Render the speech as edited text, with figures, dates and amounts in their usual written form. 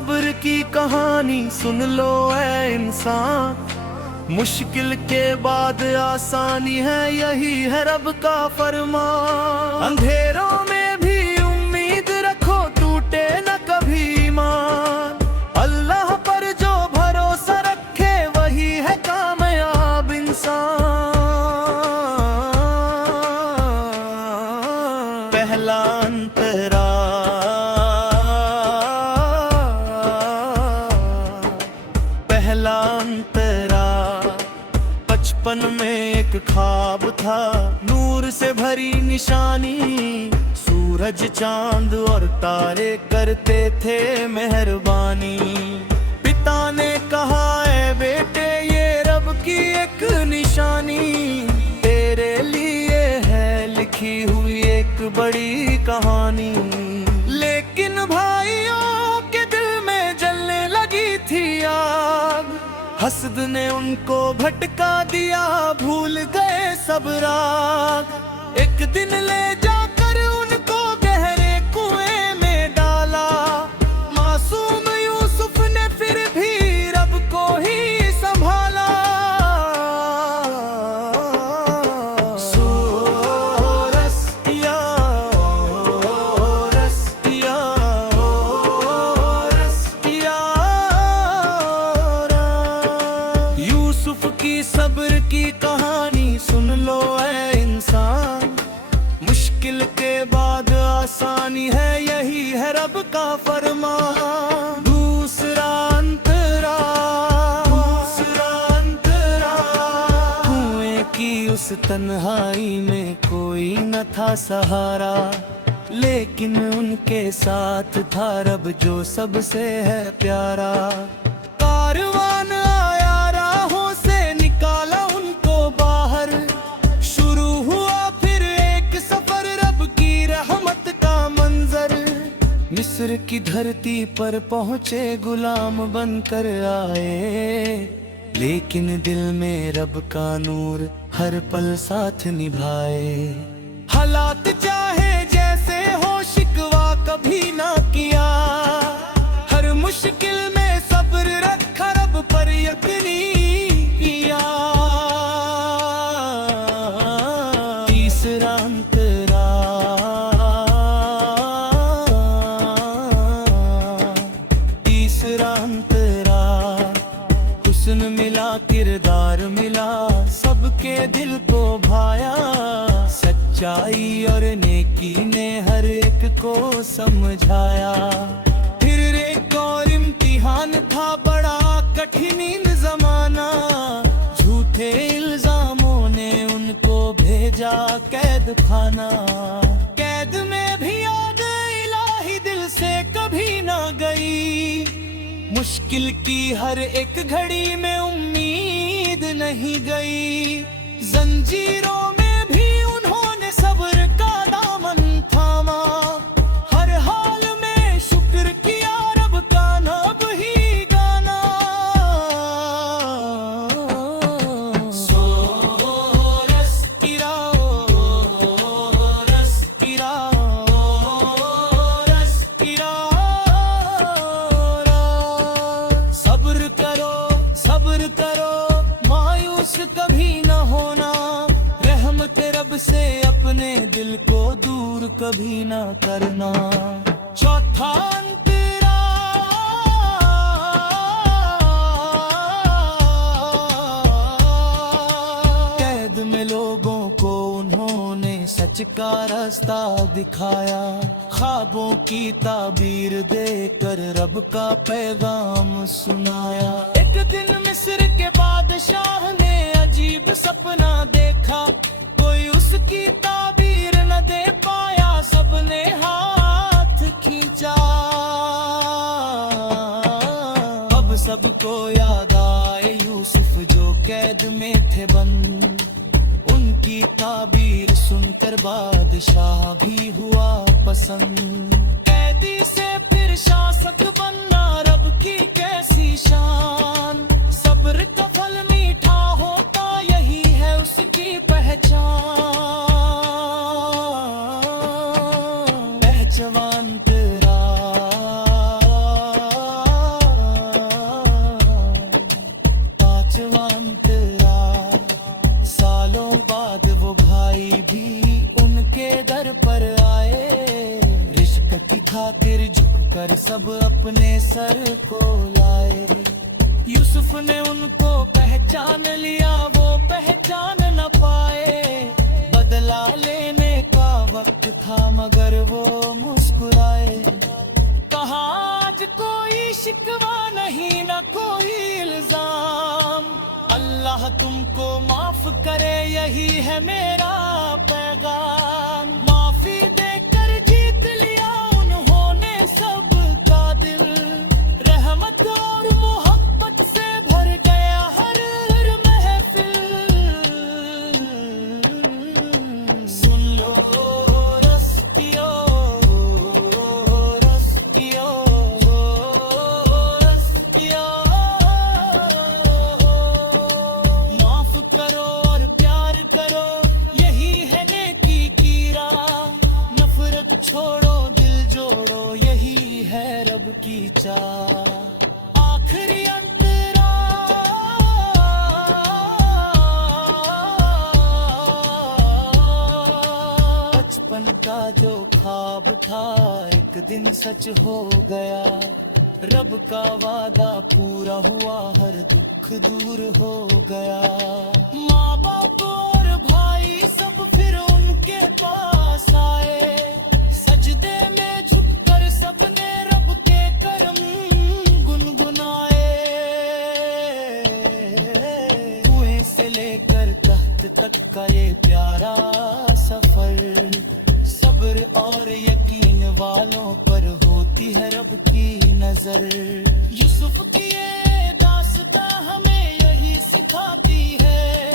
صبر کی کہانی سن لو اے انسان، مشکل کے بعد آسانی ہے، یہی ہے رب کا فرمان۔ اندھیروں میں بھی امید رکھو، ٹوٹے نہ کبھی ایمان، اللہ پر جو بھروسہ رکھے وہی ہے کامیاب انسان۔ پہلا انترا بچپن میں ایک خواب تھا، نور سے بھری نشانی، سورج چاند اور تارے کرتے تھے مہربانی۔ پتا نے کہا اے بیٹے یہ رب کی ایک نشانی، تیرے لیے ہے لکھی ہوئی ایک بڑی کہانی۔ لیکن بھائیوں کے دل میں جلنے لگی تھی آگ، حسد نے ان کو بھٹکا دیا، بھول گئے سب راگ۔ ایک دن لے جا کر ان کو گہرے کنویں میں ڈالا، معصوم یوسف نے پھر بھی رب کو ہی سنبھالا۔ یوسف کی صبر کی کہانی سن لو اے انسان، مشکل کے بعد آسانی ہے، یہی ہے رب کا فرمان۔ دوسرا انترا کنویں کی اس تنہائی میں کوئی نہ تھا سہارا، لیکن ان کے ساتھ تھا رب جو سب سے ہے پیارا۔ کاروان آیا راہوں سے نکالا ان کو باہر، شروع ہوا پھر ایک سفر رب کی رحمت کا منظر۔ مصر کی دھرتی پر پہنچے غلام بن کر آئے، لیکن دل میں رب کا نور ہر پل ساتھ نبھائے۔ حالات چاہے جیسے ہو شکوہ کبھی نہ کیا، ہر مشکل میں صبر رکھا رب پر یقینی کیا۔ تیسرا انترا حسن ملا، کردار ملا، سب کے دل کو بھایا، سچائی اور نیکی نے ہر ایک کو سمجھایا۔ پھر ایک اور امتحان تھا بڑا کٹھن زمانہ، جھوٹے الزاموں نے ان کو بھیجا قید خانہ۔ قید میں بھی یاد الہی دل سے کبھی نہ گئی، مشکل کی ہر ایک گھڑی میں امید نہیں گئی۔ زنجیروں میں بھی انہوں نے صبر کا دامن تھاما، ہر حال میں شکر کیا رب کا نب ہی گانا۔ صبر کرو مایوس کبھی نہ ہونا، رحمت رب سے اپنے دل کو دور کبھی نہ کرنا۔ چوتھا انترا قید میں لوگوں کو انہوں نے سچ کا راستہ دکھایا، خوابوں کی تعبیر دے کر رب کا پیغام سنایا۔ ایک دن مصر کے بادشاہ نے عجیب سپنا دیکھا، کوئی اس کی تعبیر نہ دے پایا، سب نے ہاتھ کھینچا۔ اب سب کو یاد آئے یوسف جو قید میں تھے بند، ان کی تعبیر سن کر بادشاہ بھی ہوا پسند۔ قیدی سے پھر شاسک بننا رب کی کیسی شان، صبر کا پھل میٹھا ہوتا یہی ہے اس کی پہچان۔ پہچان تیرا سالوں بعد وہ بھائی بھی ان کے در پر آئے، رشک کی خاطر جھک کر سب اپنے سر کو لائے۔ یوسف نے ان کو پہچان لیا، وہ پہچان نہ پائے، بدلہ لینے کا وقت تھا مگر وہ مسکرائے۔ کہا آج کوئی شکوہ نہیں نہ کوئی الزام، اللہ تم کو معاف کرے یہی ہے میرا پیغام۔ معافی دے کر جیت لیا انہوں نے سب کا دل، رحمت اور محبت سے بھر گیا ہر محفل۔ سن لو رسکیو رسکیو رسکیو، معاف کرو اور پیار کرو یہی ہے نیکی کی راہ، نفرت چھوڑو دل جوڑو یہی ہے رب کی چاہ۔ آخری بچپن کا جو خواب تھا ایک دن سچ ہو گیا، رب کا وعدہ پورا ہوا ہر دکھ دور ہو گیا۔ ماں باپ اور بھائی سب پھر ان کے پاس آئے، سجدے میں جھک کر سب نے رب کے کرم گنگنائے۔ کنویں سے لے کر تخت تک کا یہ پیارا سفر، صبر اور یقین والوں پر ہوتی ہے رب کی نظر۔ یوسف کی یہ داستاں ہمیں یہی سکھاتی ہے،